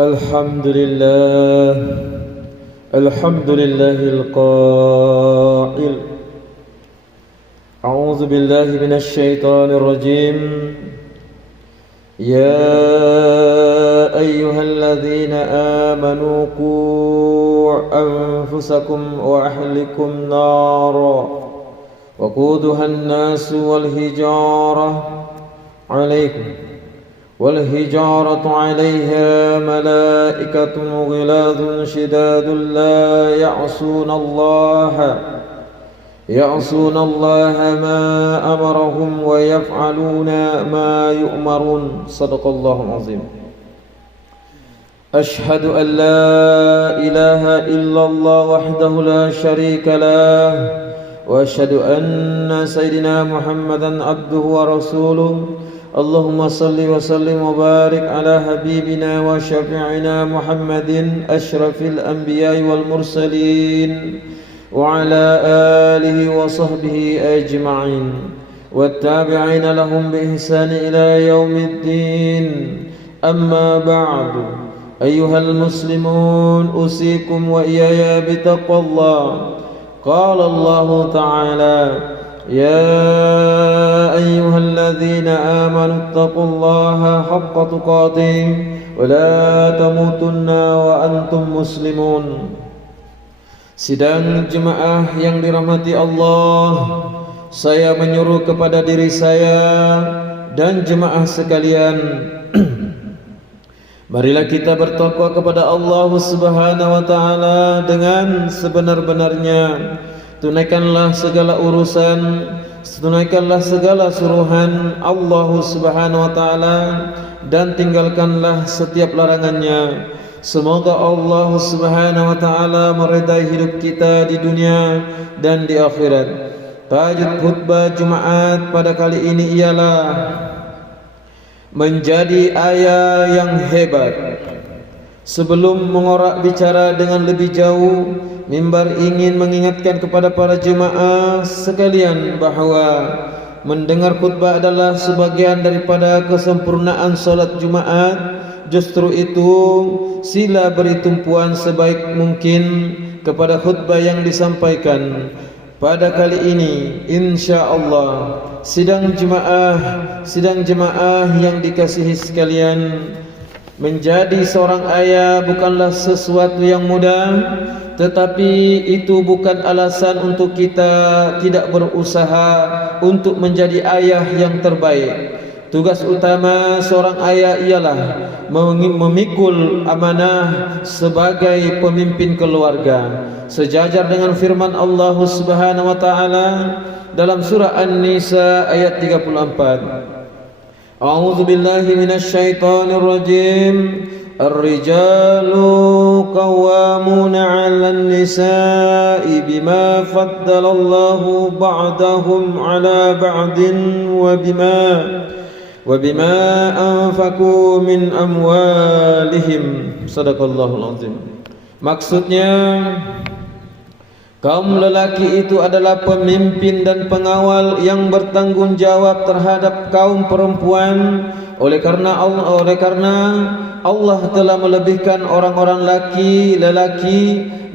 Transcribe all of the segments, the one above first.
الحمد لله الحمد لله القائل أعوذ بالله من الشيطان الرجيم يا أيها الذين آمنوا قوا أنفسكم وأهلكم نارا وقودها الناس والهجارة عليها ملائكة غلاظ شداد لا يعصون الله ما أمرهم ويفعلون ما يؤمرون صدق الله العظيم. أشهد أن لا إله إلا الله وحده لا شريك له وأشهد أن سيدنا محمدا عبده ورسوله. اللهم صل وسلم وبارك على حبيبنا وشفيعنا محمد أشرف الأنبياء والمرسلين وعلى آله وصحبه أجمعين والتابعين لهم بإحسان إلى يوم الدين. أما بعد أيها المسلمون أوصيكم وإياي بتقوى الله. قال الله تعالى يا أيها الذين آمنوا اتقوا الله حق تقاته ولا تموتن وأنتم مسلمون. Sidang jemaah yang dirahmati Allah, saya menyuruh kepada diri saya dan jemaah sekalian, marilah kita bertakwa kepada Allah Subhanahu wa taala dengan sebenar-benarnya. Tunaikanlah segala urusan, tunaikanlah segala suruhan Allah Subhanahu wa taala dan tinggalkanlah setiap larangannya. Semoga Allah Subhanahu wa taala meridai hidup kita di dunia dan di akhirat. Tajuk khutbah Jumat pada kali ini ialah menjadi ayah yang hebat. Sebelum mengorak bicara dengan lebih jauh, mimbar ingin mengingatkan kepada para jemaah sekalian bahawa mendengar khutbah adalah sebagian daripada kesempurnaan solat Jumaat. Justru itu, sila beri tumpuan sebaik mungkin kepada khutbah yang disampaikan pada kali ini. InsyaAllah sidang jemaah yang dikasihi sekalian, menjadi seorang ayah bukanlah sesuatu yang mudah, tetapi itu bukan alasan untuk kita tidak berusaha untuk menjadi ayah yang terbaik. Tugas utama seorang ayah ialah memikul amanah sebagai pemimpin keluarga, sejajar dengan firman Allah Subhanahu wa taala dalam surah An-Nisa ayat 34. A'udzu billahi minasyaitonir rajim. Ar-rijalu qawwamuna 'alan nisa'i bima faddalallahu ba'dahum 'ala ba'din wa bima anfaqu min amwalihim. Shadaqallahul azim. Maksudnya, kaum lelaki itu adalah pemimpin dan pengawal yang bertanggung jawab terhadap kaum perempuan. Oleh karena Allah telah melebihkan orang-orang lelaki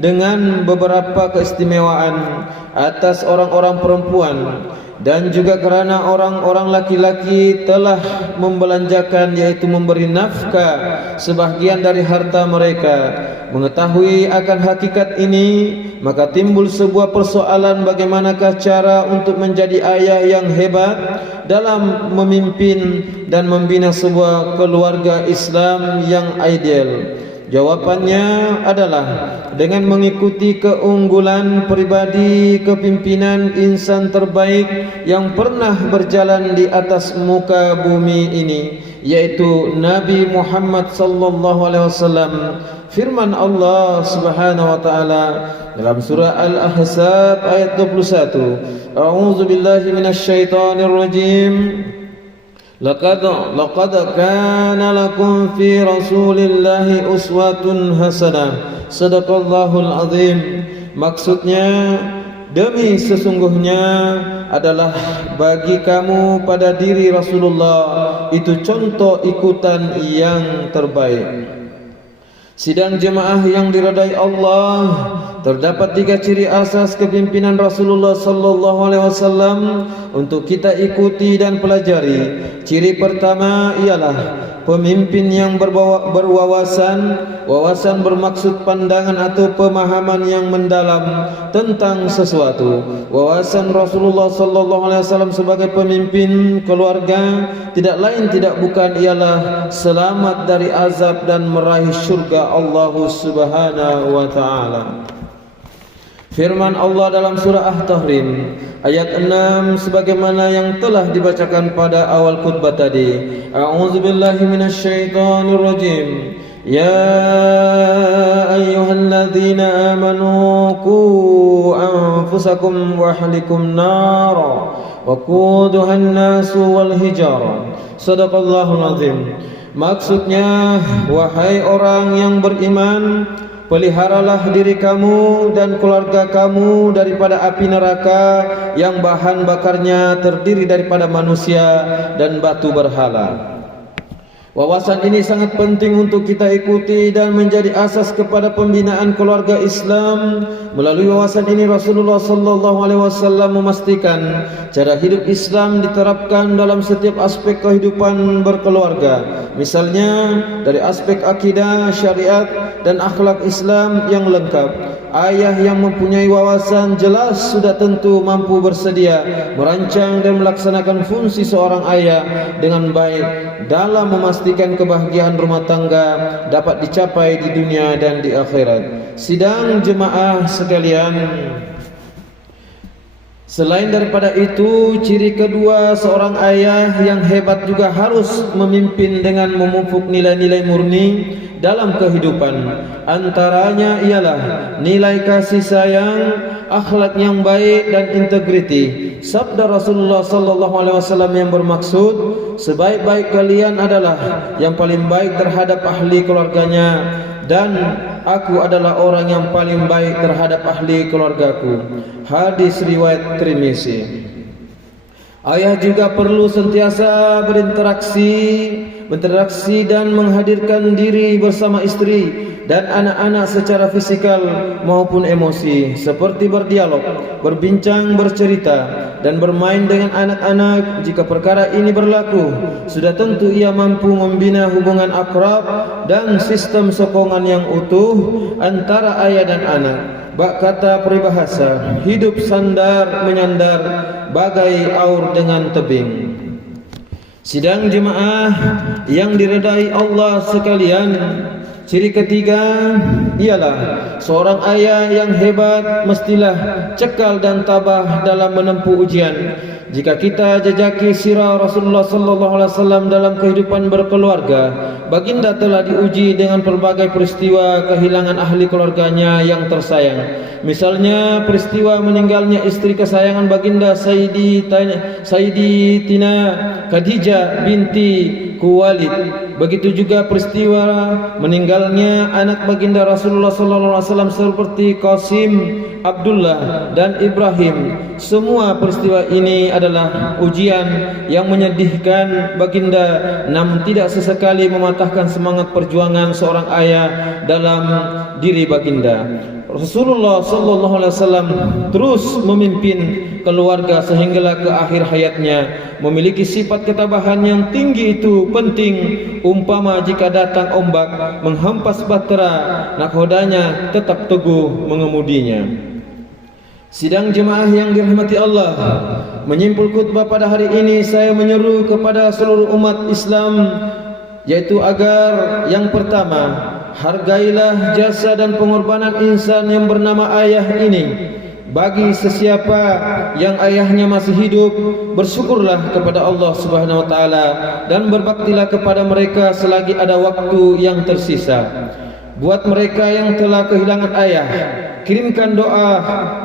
dengan beberapa keistimewaan atas orang-orang perempuan, dan juga kerana orang-orang laki-laki telah membelanjakan, yaitu memberi nafkah sebahagian dari harta mereka. Mengetahui akan hakikat ini, maka timbul sebuah persoalan, bagaimanakah cara untuk menjadi ayah yang hebat dalam memimpin dan membina sebuah keluarga Islam yang ideal. Jawapannya adalah dengan mengikuti keunggulan pribadi kepimpinan insan terbaik yang pernah berjalan di atas muka bumi ini, yaitu Nabi Muhammad sallallahu alaihi wasallam. Firman Allah Subhanahu wa taala dalam surah Al-Ahzab ayat 21. A'udzu billahi minasyaitonir rajim. Laqad kana lakum fi Rasulillahi uswatun hasanah. Shadaqallahul azim. Maksudnya, demi sesungguhnya adalah bagi kamu pada diri Rasulullah itu contoh ikutan yang terbaik. Sidang jemaah yang diridai Allah, terdapat 3 ciri asas kepimpinan Rasulullah sallallahu alaihi wasallam untuk kita ikuti dan pelajari. Ciri pertama ialah pemimpin yang berwawasan. Wawasan bermaksud pandangan atau pemahaman yang mendalam tentang sesuatu. Wawasan Rasulullah sallallahu alaihi wasallam sebagai pemimpin keluarga tidak lain tidak bukan ialah selamat dari azab dan meraih syurga Allah Subhanahu wa taala. Firman Allah dalam surah At-Tahrim ayat 6 sebagaimana yang telah dibacakan pada awal khutbah tadi. A'udzubillahi minasyaitonir rajim. Ya ayyuhalladzina amanu qu anfusakum wa ahlikum nara wa quduhan nasu wal hijarah. Shadaqallahul azim. Maksudnya, wahai orang yang beriman, peliharalah diri kamu dan keluarga kamu daripada api neraka yang bahan bakarnya terdiri daripada manusia dan batu berhala. Wawasan ini sangat penting untuk kita ikuti dan menjadi asas kepada pembinaan keluarga Islam. Melalui wawasan ini Rasulullah sallallahu alaihi wasallam memastikan cara hidup Islam diterapkan dalam setiap aspek kehidupan berkeluarga. Misalnya dari aspek akidah, syariat dan akhlak Islam yang lengkap. Ayah yang mempunyai wawasan jelas sudah tentu mampu bersedia merancang dan melaksanakan fungsi seorang ayah dengan baik dalam memastikan kebahagiaan rumah tangga dapat dicapai di dunia dan di akhirat. Sidang jemaah sekalian, selain daripada itu, ciri kedua seorang ayah yang hebat juga harus memimpin dengan memupuk nilai-nilai murni dalam kehidupan. Antaranya ialah nilai kasih sayang, akhlak yang baik dan integriti. Sabda Rasulullah sallallahu alaihi wasallam yang bermaksud, sebaik-baik kalian adalah yang paling baik terhadap ahli keluarganya, dan aku adalah orang yang paling baik terhadap ahli keluargaku. Hadis riwayat Tirmizi. Ayah juga perlu sentiasa berinteraksi dan menghadirkan diri bersama istri dan anak-anak secara fisikal maupun emosi, seperti berdialog, berbincang, bercerita dan bermain dengan anak-anak. Jika perkara ini berlaku, sudah tentu ia mampu membina hubungan akrab dan sistem sokongan yang utuh antara ayah dan anak. Bak kata peribahasa, hidup sandar menyandar bagai aur dengan tebing. Sidang jemaah yang diridai Allah sekalian, ciri ketiga ialah seorang ayah yang hebat mestilah cekal dan tabah dalam menempuh ujian. Jika kita jejaki sirah Rasulullah sallallahu alaihi wasallam dalam kehidupan berkeluarga, baginda telah diuji dengan pelbagai peristiwa kehilangan ahli keluarganya yang tersayang. Misalnya peristiwa meninggalnya istri kesayangan baginda Sayyidatina Khadijah binti Khuwailid. Begitu juga peristiwa meninggalnya anak baginda Rasulullah sallallahu alaihi wasallam seperti Qasim, Abdullah dan Ibrahim. Semua peristiwa ini adalah ujian yang menyedihkan baginda, namun tidak sesekali mematahkan semangat perjuangan seorang ayah dalam diri baginda. Rasulullah sallallahu alaihi wasallam terus memimpin keluarga sehinggalah ke akhir hayatnya. Memiliki sifat ketabahan yang tinggi itu penting. Umpama jika datang ombak menghempas bahtera, nakhodanya tetap teguh mengemudinya. Sidang jemaah yang dirahmati Allah, menyimpul khutbah pada hari ini saya menyeru kepada seluruh umat Islam, yaitu agar yang pertama, hargailah jasa dan pengorbanan insan yang bernama ayah ini. Bagi sesiapa yang ayahnya masih hidup, bersyukurlah kepada Allah Subhanahu wa taala dan berbaktilah kepada mereka selagi ada waktu yang tersisa. Buat mereka yang telah kehilangan ayah, kirimkan doa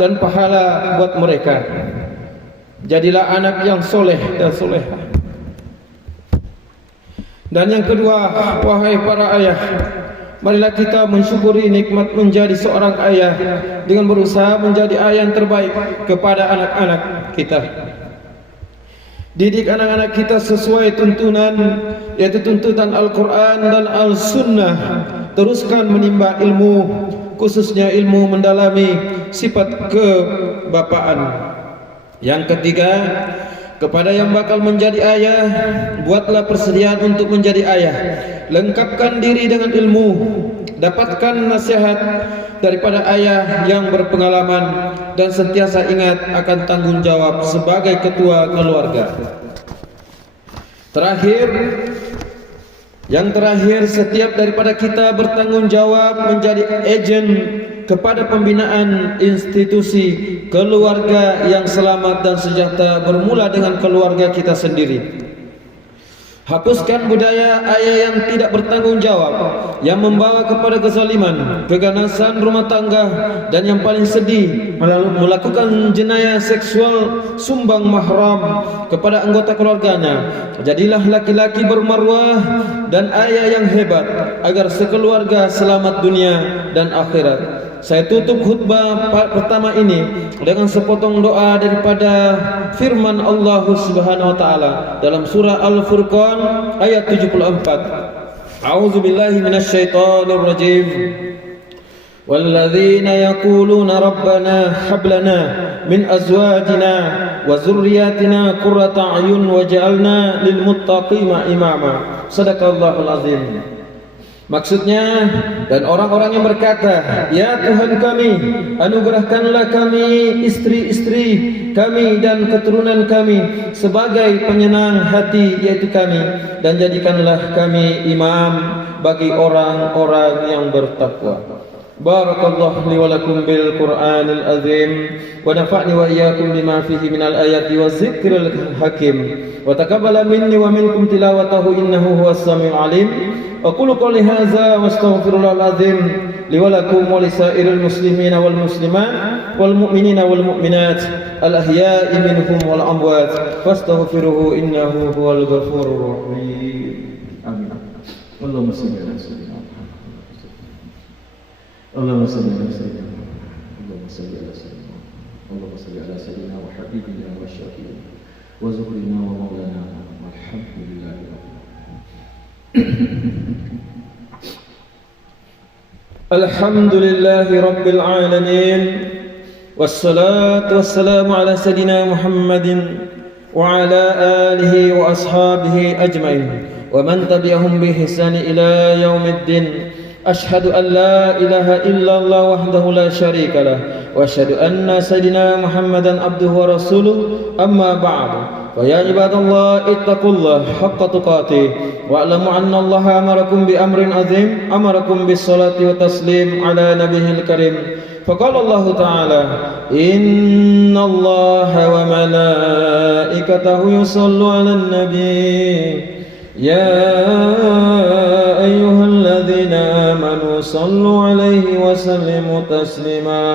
dan pahala buat mereka. Jadilah anak yang soleh dan solehah. Dan yang kedua, wahai para ayah, marilah kita mensyukuri nikmat menjadi seorang ayah dengan berusaha menjadi ayah yang terbaik kepada anak-anak kita. Didik anak-anak kita sesuai tuntunan, yaitu tuntutan Al-Quran dan Al-Sunnah. teruskan menimba ilmu, khususnya ilmu mendalami sifat kebapaan. Yang ketiga, kepada yang bakal menjadi ayah, buatlah persediaan untuk menjadi ayah. Lengkapkan diri dengan ilmu, dapatkan nasihat daripada ayah yang berpengalaman, dan sentiasa ingat akan tanggung jawab sebagai ketua keluarga. Yang terakhir, setiap daripada kita bertanggung jawab menjadi agen kepada pembinaan institusi keluarga yang selamat dan sejahtera, bermula dengan keluarga kita sendiri. Hapuskan budaya ayah yang tidak bertanggung jawab, yang membawa kepada kezaliman, keganasan rumah tangga, dan yang paling sedih, melakukan jenayah seksual sumbang mahram kepada anggota keluarganya. Jadilah laki-laki bermarwah dan ayah yang hebat, agar sekeluarga selamat dunia dan akhirat. Saya tutup khutbah pertama ini dengan sepotong doa daripada firman Allah Subhanahu wa taala dalam surah Al-Furqan ayat 74. A'udzubillahi minasyaitonir rajim. Walladzina yaquluna rabbana hab lana min azwajina wa dzurriyyatina qurrata a'yun waj'alna lil muttaqina imama. Shadaqallahul azim. Maksudnya, dan orang-orang yang berkata, ya Tuhan kami, anugerahkanlah kami istri-istri kami dan keturunan kami sebagai penyenang hati yaitu kami, dan jadikanlah kami imam bagi orang-orang yang bertakwa. Barakallahu li wa lakum bil Qur'anil azim wa nafa'ni wa iyyakum bima fihi minal ayati waz zikril hakim wa taqabbala minni wa minkum tilawatahu innahu huwas samiul alim. Aqulu qawli hadza wastaghfirullahal azim li wa lakum wa lisairil muslimina wal muslimat wal mu'minina wal mu'minat al ahya'i minhum wal amwat fastaghfiruhu innahu huwal ghafurur rahim. Amin. Allahumma shalli ala sayyidina Allahumma salli ala sayyidina Allahumma salli ala sayyidina Allahumma salli ala sayyidina wa habibina wa syafiina wa zuhrina wa maulana walhamdulillahi alhamdulillahi rabbil alamin wassalatu wassalamu ala sayyidina Muhammadin wa ala alihi wa ashabihi ajma'in wa man tabi'ahum bi ihsani ila yaumiddin. أشهد أن لا إله إلا الله وحده لا شريك له وأشهد أن سيدنا محمدا عبده ورسوله أما بعد فيا عباد الله اتقوا الله حق تقاته واعلموا أن الله أمركم بأمر عظيم أمركم بالصلاة والتسليم على نبيه الكريم فقال الله تعالى إن الله وملائكته يصلون على النبي يا أيها الذين آمنوا صلوا عليه وسلموا تسليما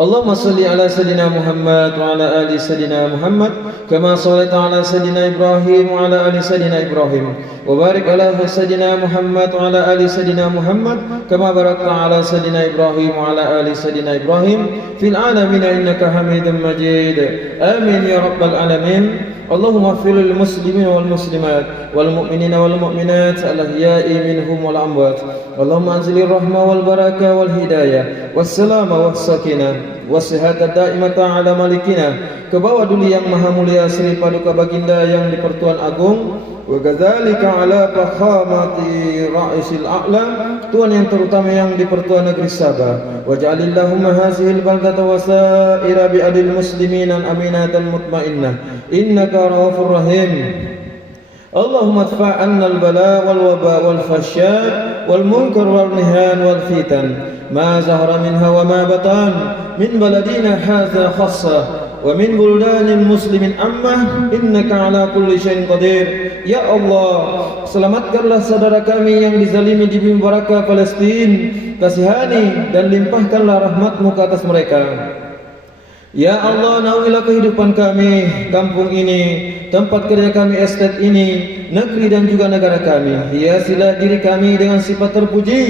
اللهم صل على سيدنا محمد وعلى آل سيدنا محمد كما صليت على سيدنا إبراهيم وعلى آل سيدنا إبراهيم وبارك على سيدنا محمد وعلى آل سيدنا محمد كما باركت على سيدنا إبراهيم وعلى آل سيدنا إبراهيم في العالمين إنك حميد مجيد آمين يا رب العالمين. اللهم اغفر للمسلمين والمسلمات والمؤمنين والمؤمنات الأحياء منهم والأموات. اللهم أنزل الرحمة والبركة والهداية والسلام والسكينة والصحة الدائمة على مالكنا. Ke bawah dulu yang maha mulia Sri Paduka Baginda yang di Pertuan Agung, wa kadzalika ala fakhamati ra'isil a'la, Tuhan yang terutama yang di Pertuan Negeri Sabah. Waj'alillahumma hazihil baldata wa sa'ira bi'adil muslimin aminatan mutmainnah innaka raufur rahim. Allahumma adfa' anna al-bala wal waba wal fahsya wal munkar wal nihan wal fitan ma zahara minha wa ma batan min baladina hadza khassa wa min buldanil muslimin ammah innaka ala kulli syai'in qadir. Ya Allah, selamatkanlah saudara kami yang dizalimi di bumi Baraka Palestina, kasihani dan limpahkanlah rahmat-Mu ke atas mereka. Ya Allah, naungilah kehidupan kami, kampung ini, tempat kerja kami, estate ini, negeri dan juga negara kami. Hiasilah diri kami dengan sifat terpuji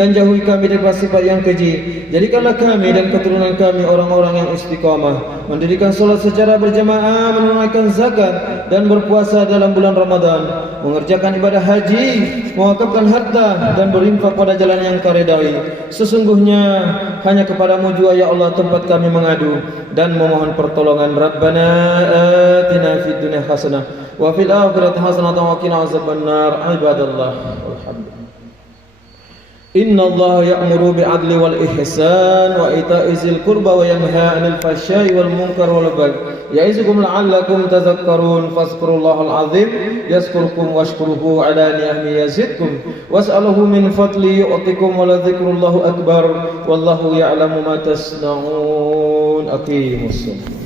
dan jauhi kami dari sifat yang keji. Jadikanlah kami dan keturunan kami orang-orang yang istiqamah, mendirikan solat secara berjamaah, menunaikan zakat dan berpuasa dalam bulan Ramadan. mengerjakan ibadah haji, mewakafkan harta dan berinfak pada jalan yang karedai. Sesungguhnya hanya kepadamu jua ya Allah tempat kami mengadu dan memohon pertolongan. Rabbana atina fid dunya hasanah wa fil akhirati hasanah wa qina azabannar. Ibadallah, alhamdulillah. Inna Allah ya'muru bi'adli wal ihsan wa ita'i zil qurba wa yanha 'anil fahsya'i wal munkar wal baghi ya'izukum la'allakum tadhakkarun. Fazkurullahal 'azim yazkurkum washkuruhu 'ala ni'amihi yazidkum was'aluhu min fadli yu'tikum wa la dzikrullahu akbar wallahu ya'lamu ma tasna'un. Aqimus shalah.